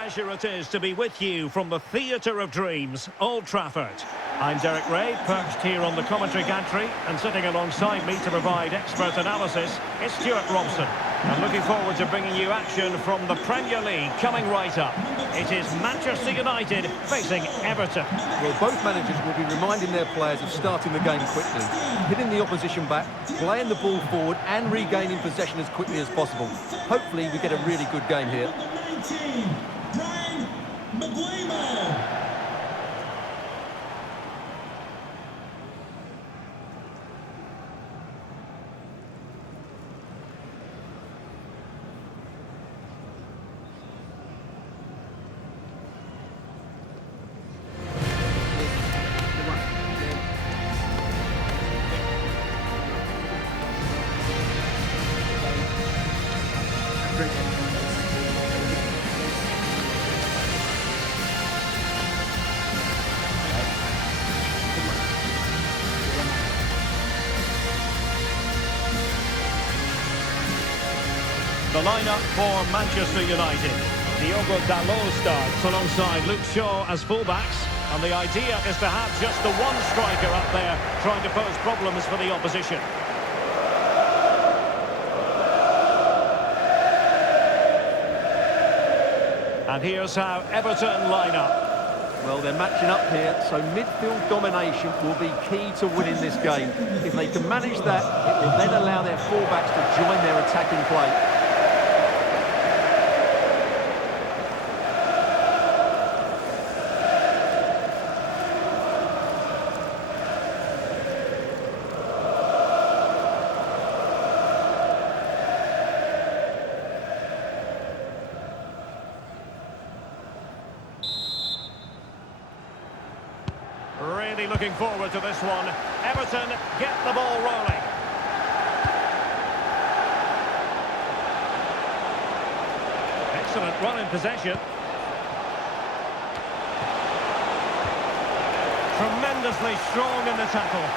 pleasure it is to be with you from the theatre of dreams, Old Trafford. I'm Derek Ray, perched here on the commentary gantry, and sitting alongside me to provide expert analysis is Stuart Robson. I'm looking forward to bringing you action from the Premier League coming right up. It is Manchester United facing Everton. Well, both managers will be reminding their players of starting the game quickly, hitting the opposition back, playing the ball forward and regaining possession as quickly as possible. Hopefully we get a really good game here. The lineup for Manchester United. Diogo Dalot starts alongside Luke Shaw as fullbacks, and the idea is to have just the one striker up there trying to pose problems for the opposition. And here's how Everton line up. Well, they're matching up here, so midfield domination will be key to winning this game. If they can manage that, it will then allow their fullbacks to join their attacking play. Really looking forward to this one. Everton get the ball rolling. Excellent run in possession. Tremendously strong in the tackle.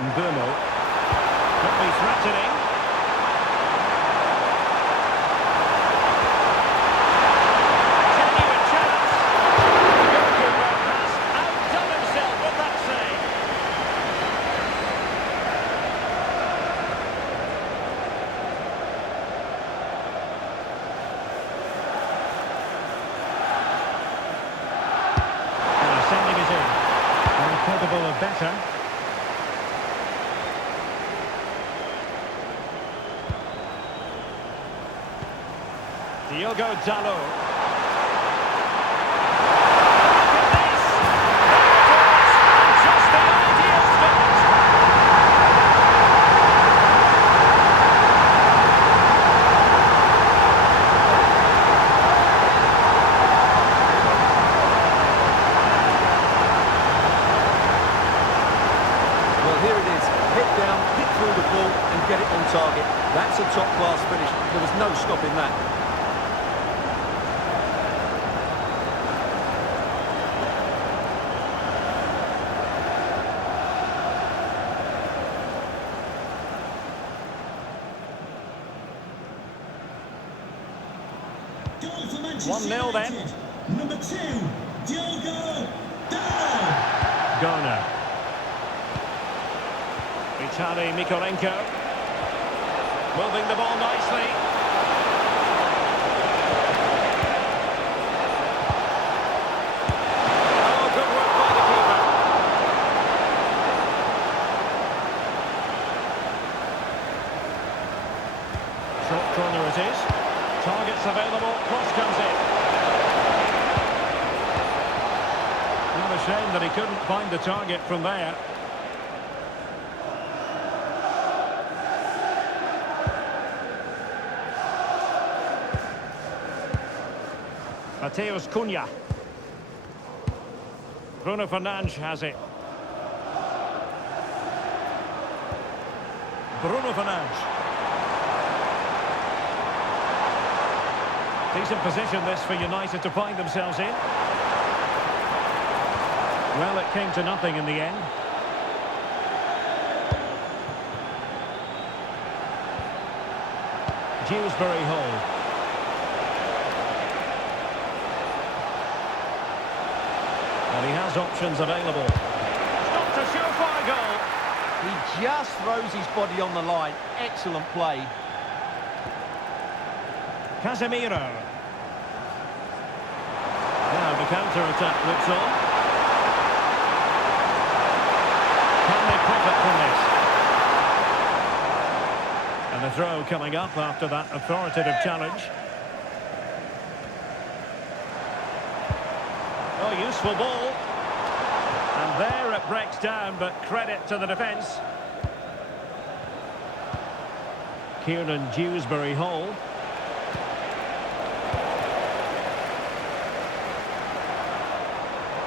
Mbumo could be threatening. Capable of better. Diogo Dalot. Just the ideal start. Through the ball and get it on target. That's a top-class finish. There was no stopping that. Goal for Manchester 1-0 then. Number 2, Diogo Dalot. Garner. Vitali Mikolenko. Moving the ball nicely. Oh, good work by the keeper. Short corner it is. Targets available. Cross comes in. Not a shame that he couldn't find the target from there. Mateus Cunha. Bruno Fernandes has it. Bruno Fernandes. Decent position this for United to find themselves in. Well, it came to nothing in the end. Dewsbury Hall. And he has options available. Not a surefire goal. He just throws his body on the line. Excellent play. Casemiro. Now the counter-attack looks on. Can they profit from this? And the throw coming up after that authoritative challenge. Oh, useful ball. And there it breaks down, but credit to the defence. Kieran Dewsbury Hall.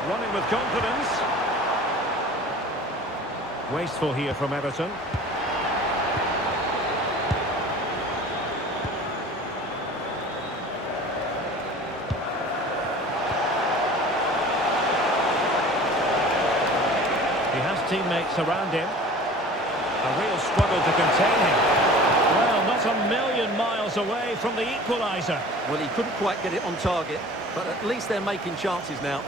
Running with confidence. Wasteful here from Everton. He has teammates around him. A real struggle to contain him. Well, not a million miles away from the equaliser. Well, he couldn't quite get it on target, but at least they're making chances now.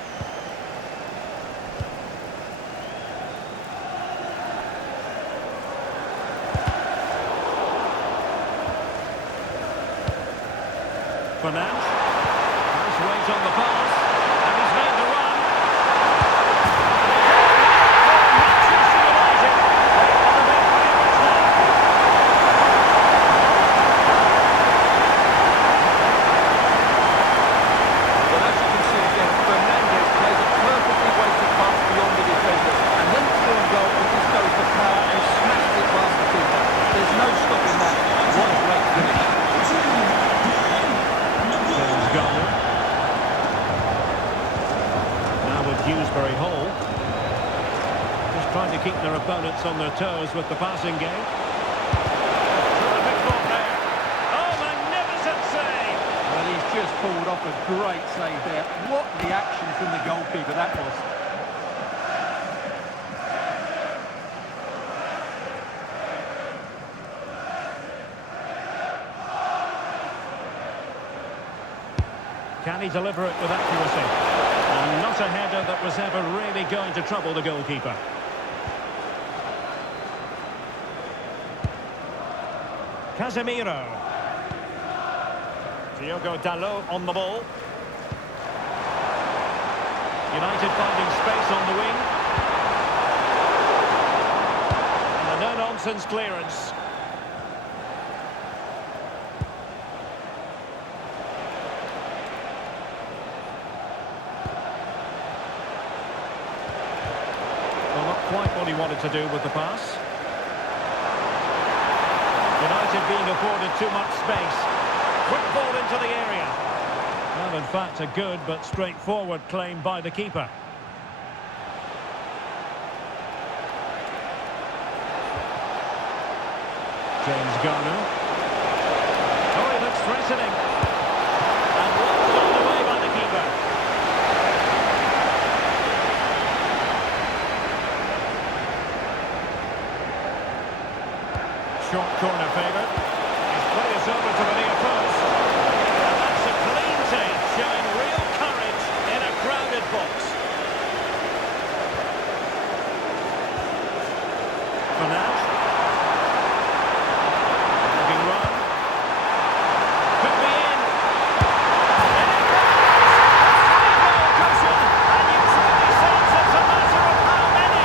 Fernand. Nice weight on the pass. And he's made the run. Manchester United. They're one of their favourites now. Well, as you can see again, Fernandez plays a perfectly weighted pass beyond the defender. And then through goal, he just goes for power and smashes it past the keeper. There's no stopping that. What a great finish. Now with Dewsbury Hall. Just trying to keep their opponents on their toes with the passing game. Terrific ball there. Oh, magnificent save! Well, he's just pulled off a great save there. What reaction from the goalkeeper that was. Can he deliver it with accuracy? And not a header that was ever really going to trouble the goalkeeper. Casemiro. Diogo Dalot on the ball. United finding space on the wing. And a no-nonsense clearance. Quite what he wanted to do with the pass. United being afforded too much space. Quick ball into the area. Well, in fact, a good but straightforward claim by the keeper. James Garner. Oh, he looks threatening. And blocked on the way by the keeper. Short corner favourite. He's put this over to the near post. And that's a clean save, showing real courage in a crowded box. Fernand. Looking run. Could be in. And it goes! Cushion. And you truly sense it's a matter of how many.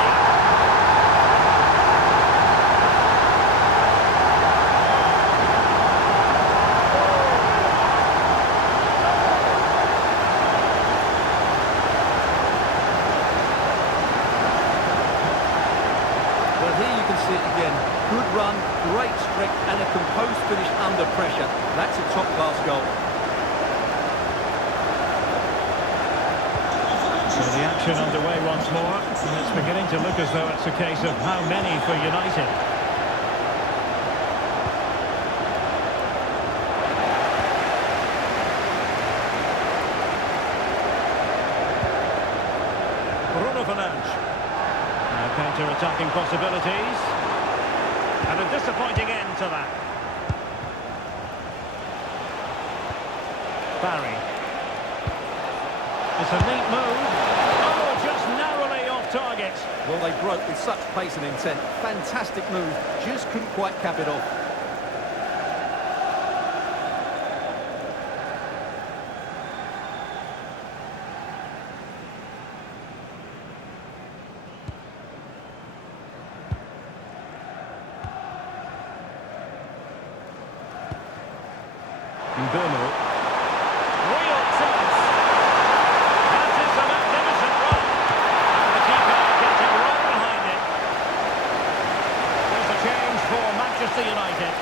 See it again. Good run, great strength, and a composed finish under pressure. That's a top-class goal. So the action underway once more. And it's beginning to look as though it's a case of how many for United. Bruno Fernandes. Now counter-attacking possibilities. And a disappointing end to that. Barry. It's a neat move. Oh, just narrowly off target. Well, they broke with such pace and intent. Fantastic move. Just couldn't quite cap it off. Burmo. Real chance. That is a magnificent run. And the keeper getting right behind it. There's a change for Manchester United.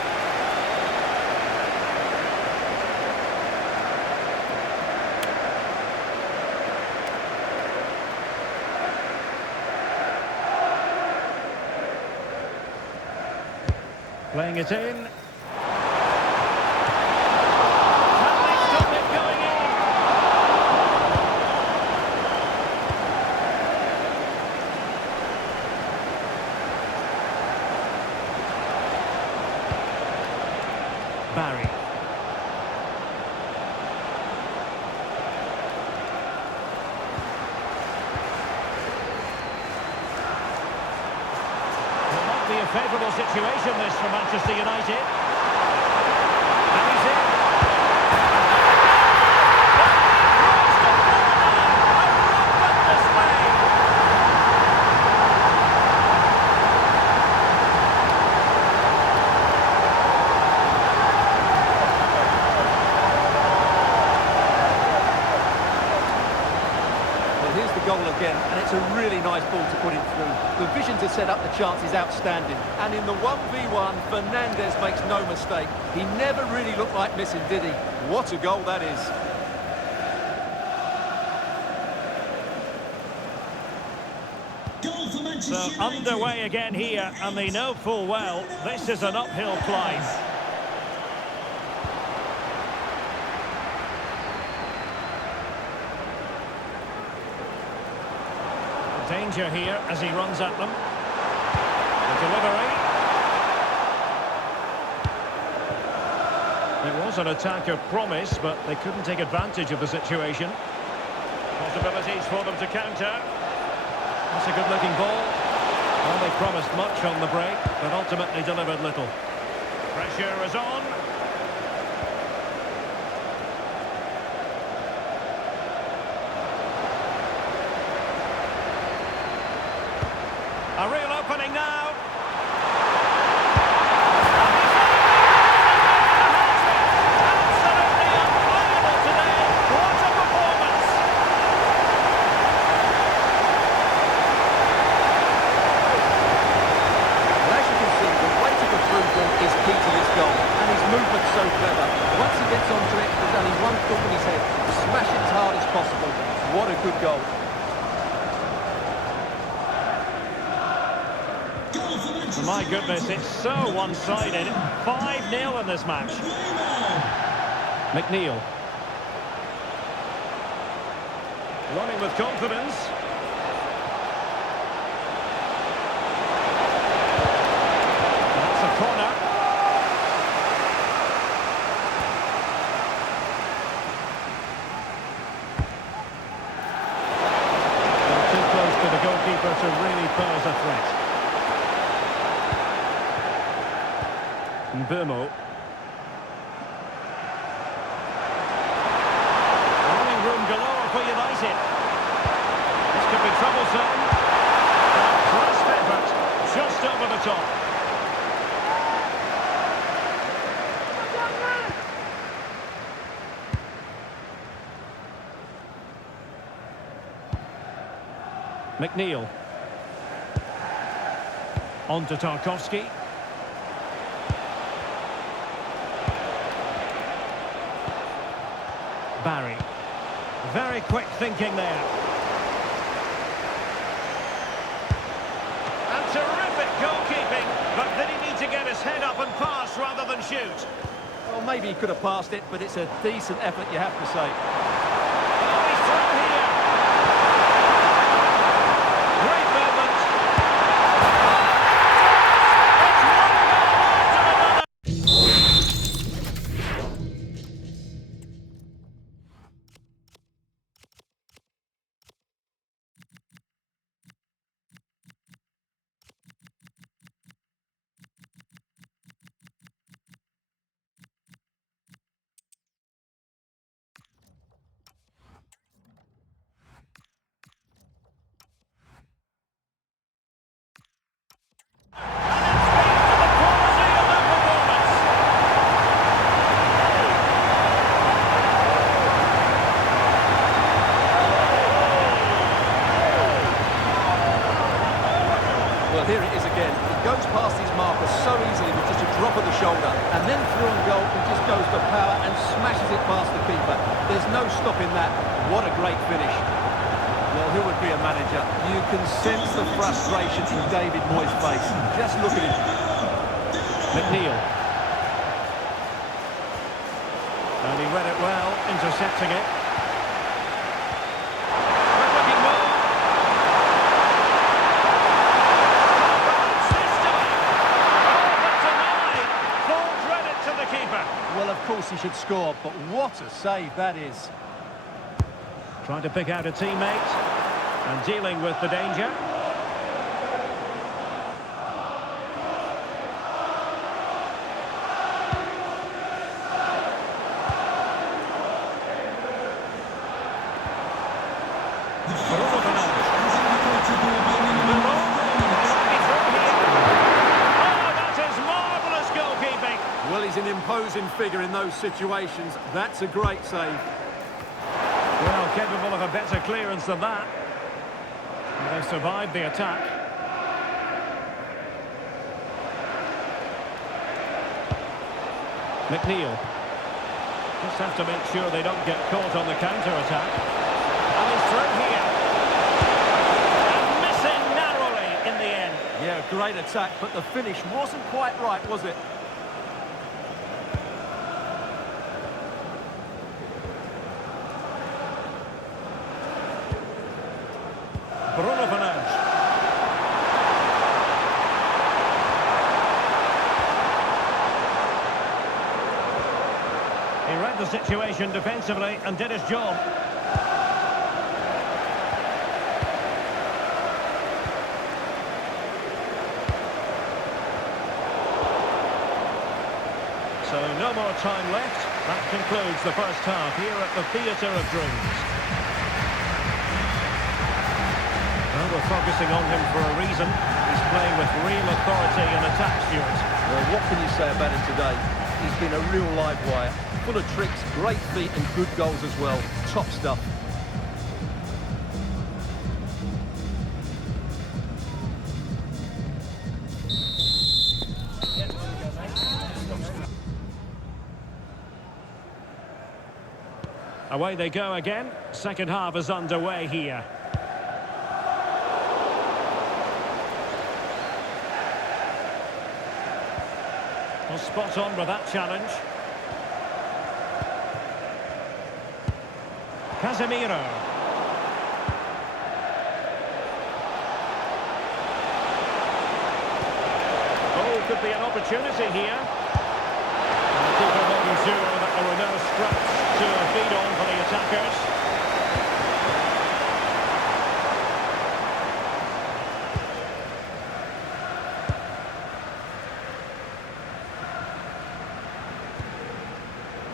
Playing it in. Barry. Will not be a favourable situation this for Manchester United. And he's in. Across the corner! A rampant display! Here's the goal again, and it's a really nice ball to put it through. The vision to set up the chance is outstanding, and in the 1v1, Fernandes makes no mistake. He never really looked like missing, did he? What a goal that is. Goal for Manchester So United. underway again here, and they know full well this is an uphill climb. Danger here as he runs at them. The delivery. It was an attack of promise, but they couldn't take advantage of the situation. Possibilities for them to counter. That's a good-looking ball. Well, they promised much on the break, but ultimately delivered little. Pressure is on. A real opening now. Absolutely unbelievable today. What a performance. Well, as you can see, the weight of the through ball is key to this goal, and his movement's so clever. Once he gets onto it, there's only one thought in his head: smash it as hard as possible. What a good goal. Goal for Manchester My goodness, United. it's so one-sided. 5-0 in this match. McNeil. Running with confidence. That's a corner. They're too close to the goalkeeper to really pose a threat. Burmo. Running room galore for United. This could be troublesome. Crisp effort, just over the top. McNeil. On to Tarkowski. Barry. Very quick thinking there. And terrific goalkeeping, but did he need to get his head up and pass rather than shoot? Well, maybe he could have passed it, but it's a decent effort, you have to say. Oh, he's through here. Great movement. It's one goal after another. Well, here it is again. He goes past his marker so easily with just a drop of the shoulder. And then through on goal, he just goes for power and smashes it past the keeper. There's no stopping that. What a great finish. Well, who would be a manager? You can sense the frustration in David Moyes' face. Just look at him. McNeil. And he read it well, intercepting it. Good-looking ball. This time. Oh, but denied. Full credit to the keeper. Well, of course he should score, but what a save that is. Trying to pick out a teammate and dealing with the danger. Well, he's an imposing figure in those situations. That's a great save. Well, capable of a better clearance than that. And they survived the attack. McNeil. Just have to make sure they don't get caught on the counter-attack. And he's through here. And missing narrowly in the end. Yeah, great attack, but the finish wasn't quite right, was it? Bruno Fernandes. He read the situation defensively and did his job. So no more time left. That concludes the first half here at the Theatre of Dreams. Well, we're focusing on him for a reason. He's playing with real authority in attack, Stuart. Well, what can you say about him today? He's been a real live wire. Full of tricks, great feet and good goals as well. Top stuff. Away they go again. Second half is underway here. Well, spot on with that challenge. Casemiro. Oh, could be an opportunity here. And the keeper making sure that there were no scraps to feed on for the attackers.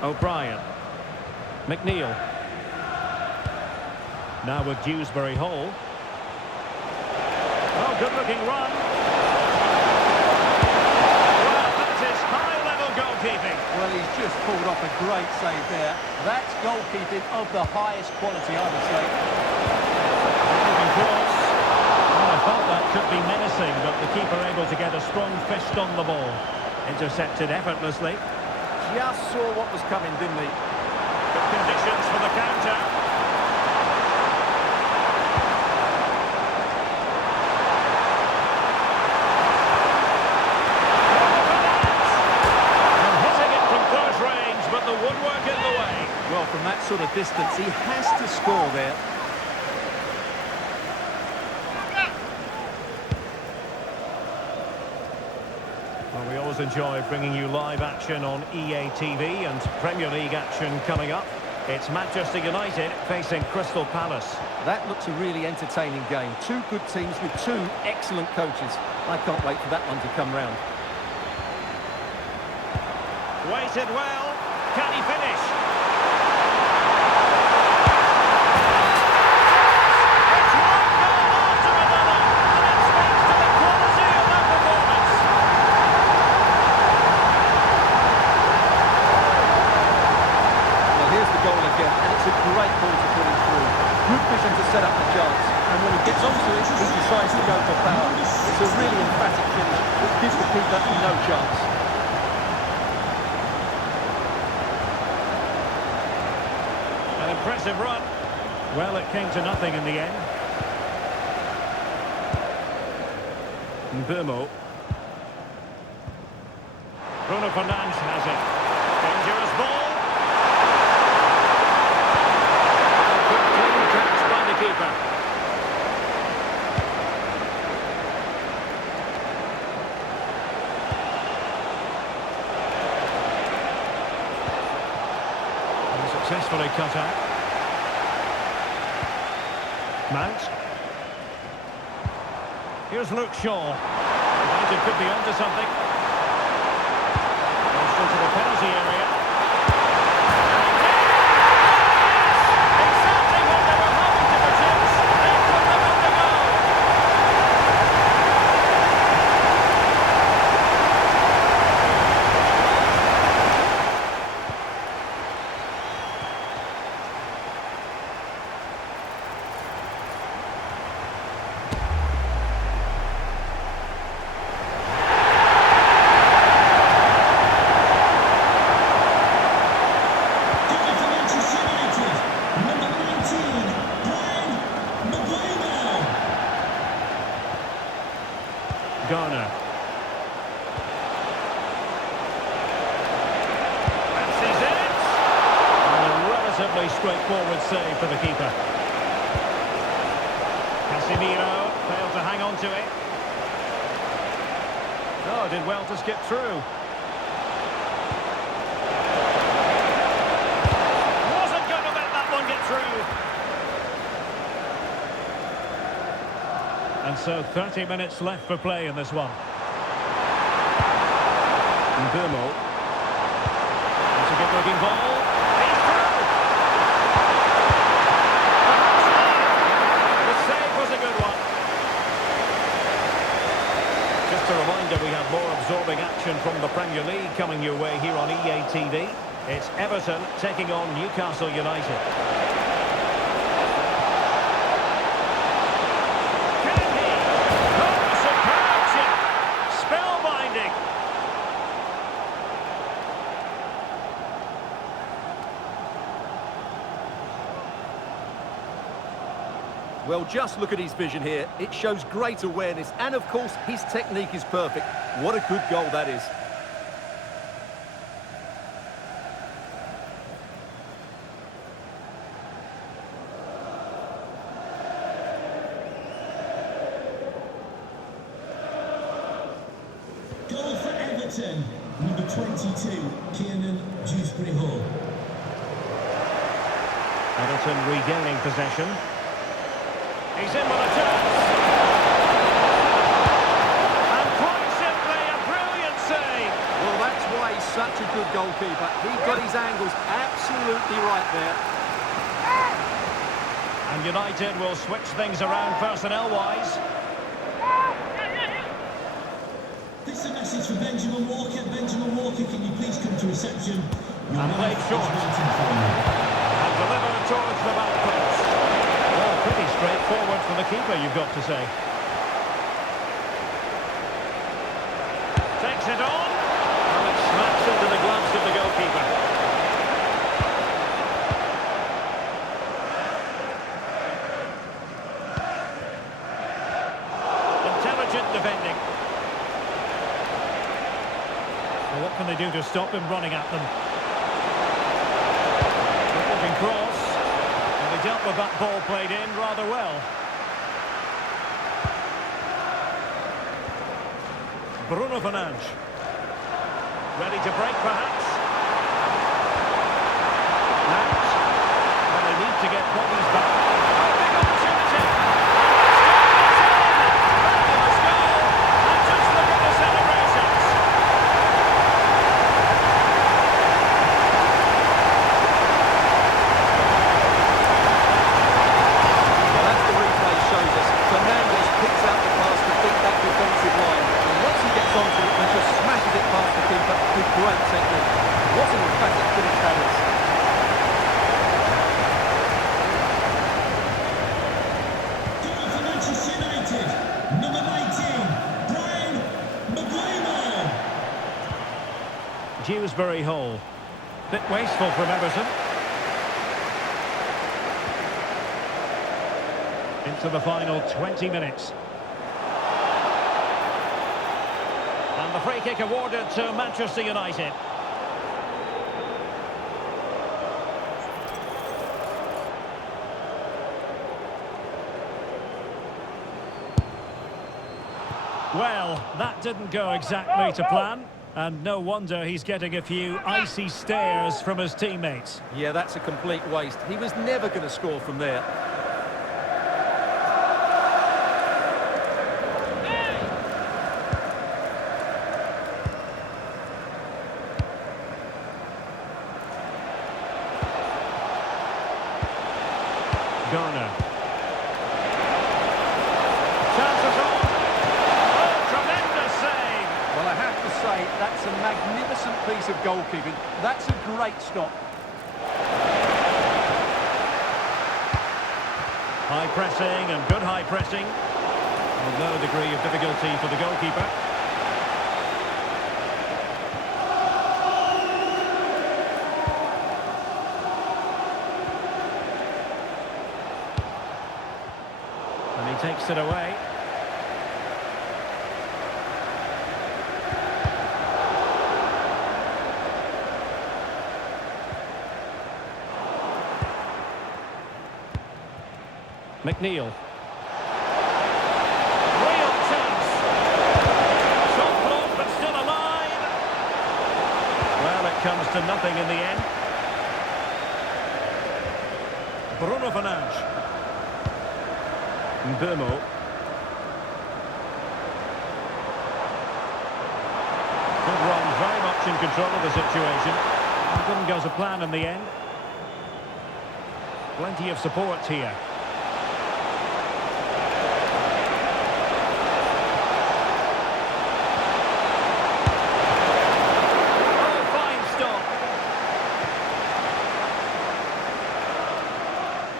O'Brien. McNeil. Now with Dewsbury Hall. Oh, good-looking run. Well, that is high-level goalkeeping. Well, he's just pulled off a great save there. That's goalkeeping of the highest quality, I would say. Looking close. Well, I thought that could be menacing, but the keeper able to get a strong fist on the ball. Intercepted effortlessly. Just saw what was coming, didn't he? Good conditions for the counter. And hitting it from close range, but the woodwork in the way. Well, from that sort of distance, he has to score there. Well, we always enjoy bringing you live action on EA TV and Premier League action coming up. It's Manchester United facing Crystal Palace. That looks a really entertaining game. Two good teams with two excellent coaches. I can't wait for that one to come round. Weighted well. Can he finish? It's one goal after another, and it speaks to the quality of that performance. Well, here's the goal again, and it's a great ball to put him through. Good vision to set up the chance, and when he gets onto it, he decides to go for power. It's a really emphatic finish, which gives the keeper no chance. An impressive run. Well, it came to nothing in the end. Mbumo. Bruno Fernandes has it. Dangerous ball. Good clean catch by the keeper. And successfully cut out. Mount. Here's Luke Shaw. United could be onto something. Goes into the penalty area. Exactly what they were hoping to produce. They put them on the goal. Goal for Manchester United. Number 19, Brian Maguire. Garner. Fancies it. And a relatively straightforward save for the keeper. Casemiro failed to hang on to it. Oh, did well to skip through. Wasn't going to let that one get through. And so 30 minutes left for play in this one. Mbumo. It's a good-looking ball. He's through. The save was a good one. Just a reminder, we have more absorbing action from the Premier League coming your way here on EA TV. It's Everton taking on Newcastle United. Can he? Oh, superb chip. Spellbinding. Well, just look at his vision here. It shows great awareness, and of course, his technique is perfect. What a good goal that is. Goal for Everton. Number 22, Kiernan Dewsbury-Hall. Everton regaining possession. He's in with a chance. And quite simply, a brilliant save. Well, that's why he's such a good goalkeeper. He got his angles absolutely right there. And United will switch things around personnel-wise. This is a message for Benjamin Walker. Benjamin Walker, can you please come to reception? Your And played wife is short. waiting for you. And delivered towards the back post. Well, pretty straightforward for the keeper, you've got to say. Takes it on. And it smacks into the gloves of the goalkeeper. Intelligent defending. Well, what can they do to stop him running at them? Looking cross. And they dealt with that ball played in rather well. Bruno Fernandes. Ready to break, perhaps. Mount. Well, they need to get bodies back. Oh, big opportunity. Fabulous goal. And just look at the celebrations. Well, as the replay shows us, Fernandes picks out the pass to beat that defensive line. And once he gets onto it, he just smashes it past the keeper with great technique. What an emphatic finish that is. Dewsbury Hall. Bit wasteful from Everton. Into the final 20 minutes. And the free kick awarded to Manchester United. Well, that didn't go exactly to plan. And no wonder he's getting a few icy stares from his teammates. Yeah, that's a complete waste. He was never going to score from there. Garner. Chances on. Oh, tremendous save. Well, I have to say, that's a magnificent piece of goalkeeping. That's a great stop. High pressing and good high pressing. With no degree of difficulty for the goalkeeper. And he takes it away. McNeil. Real chance. Shot blocked, but still alive. Well, it comes to nothing in the end. Bruno Fernandes. Mbeumo. Good run, very much in control of the situation. It didn't go to plan in the end. Plenty of support here.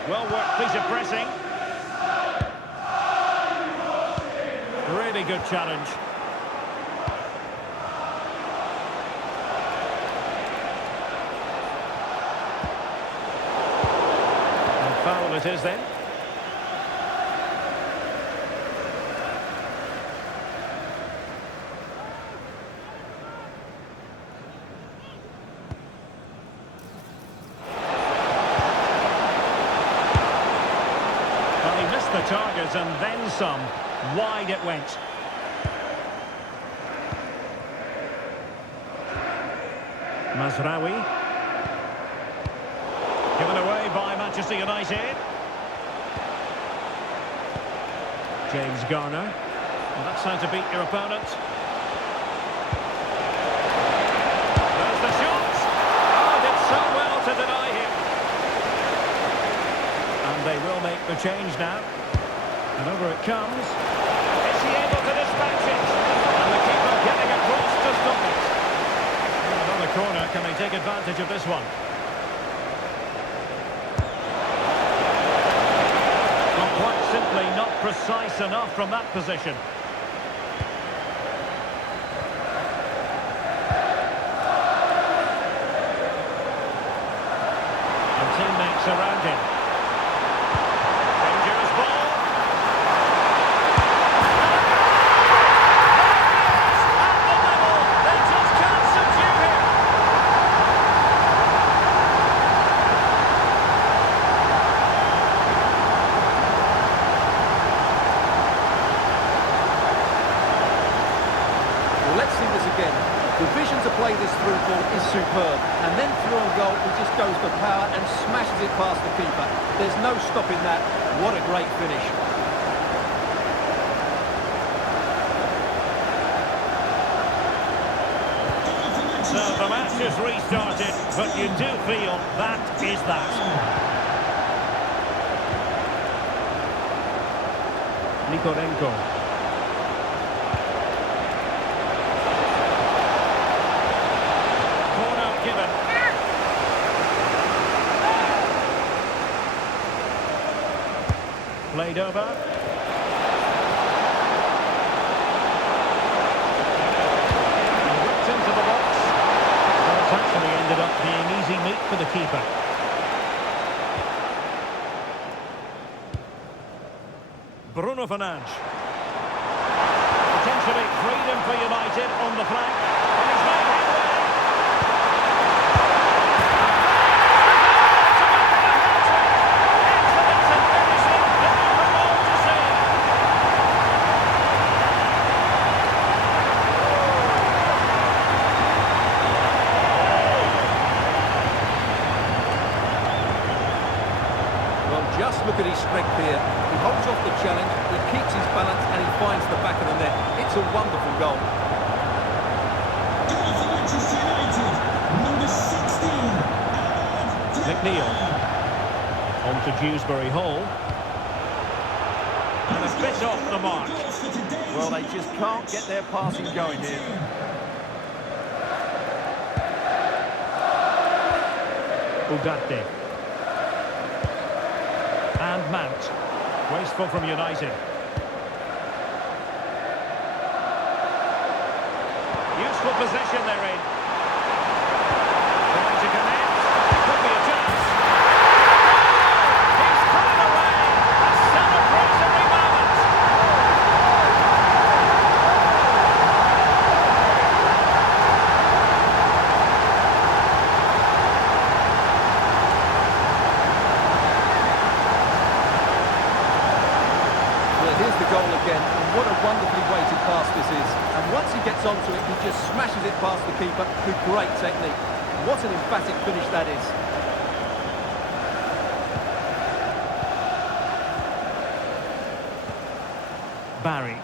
Well worked piece of pressing. Really good challenge. And foul it is then. The target and then some. Wide it went. Mazraoui. Given away by Manchester United. James Garner. Well, that's how to beat your opponent. There's the shot. Oh, did so well to deny him. And they will make the change now. And over it comes. Is he able to dispatch it? And the keeper getting across to stop it. And on the corner, can they take advantage of this one? Well, quite simply not precise enough from that position. And teammates around him. Dangerous ball. The vision to play this through ball is superb, and then through on goal he just goes for power and smashes it past the keeper. There's no stopping that. What a great finish. So the match has restarted, but you do feel that is that. Nikolenko. Given. Played over. Whipped into the box. Bruno Fernandes. Potentially freedom for United on the flank. And he's made headway. Just look at his strength here. He holds off the challenge, he keeps his balance and he finds the back of the net. It's a wonderful goal. Goal for Manchester United, number 16. McNeil. On to Dewsbury Hall. And a bit off the mark. Well, they just can't get their passing going here. Ugarte. And Mount. Wasteful from United. Useful possession they're in. Trying to connect. Could be a chance. He's put it away. A celebratory moment. Here's the goal again, and what a wonderfully weighted pass this is. And once he gets onto it, he just smashes it past the keeper with great technique. What an emphatic finish that is. Barry.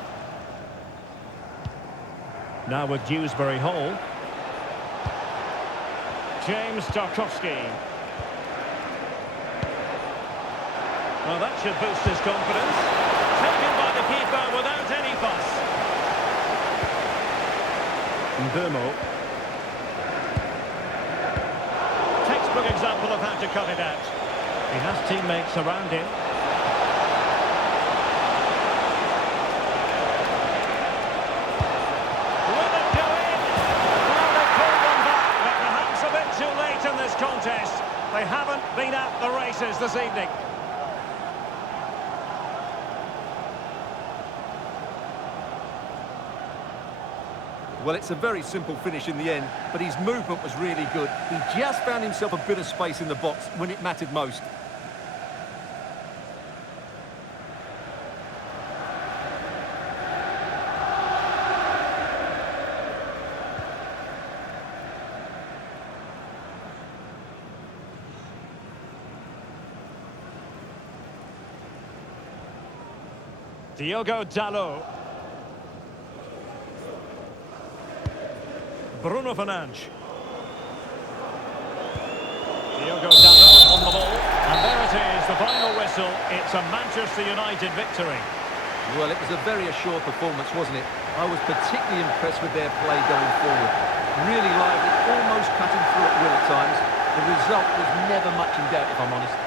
Now with Dewsbury Hall. James Tarkowski. Well, that should boost his confidence. Taken by the keeper without any fuss. Mbumo. Textbook example of how to cut it out. He has teammates around him. Will it go in? Well, they pulled them back, but perhaps a bit too late in this contest. They haven't been at the races this evening. Well, it's a very simple finish in the end, but his movement was really good. He just found himself a bit of space in the box when it mattered most. Diogo Dalot. Bruno Fernandes. Diogo Dalot on the ball. And there it is, the final whistle. It's a Manchester United victory. Well, it was a very assured performance, wasn't it? I was particularly impressed with their play going forward. Really lively, almost cutting through at will at times. The result was never much in doubt, if I'm honest.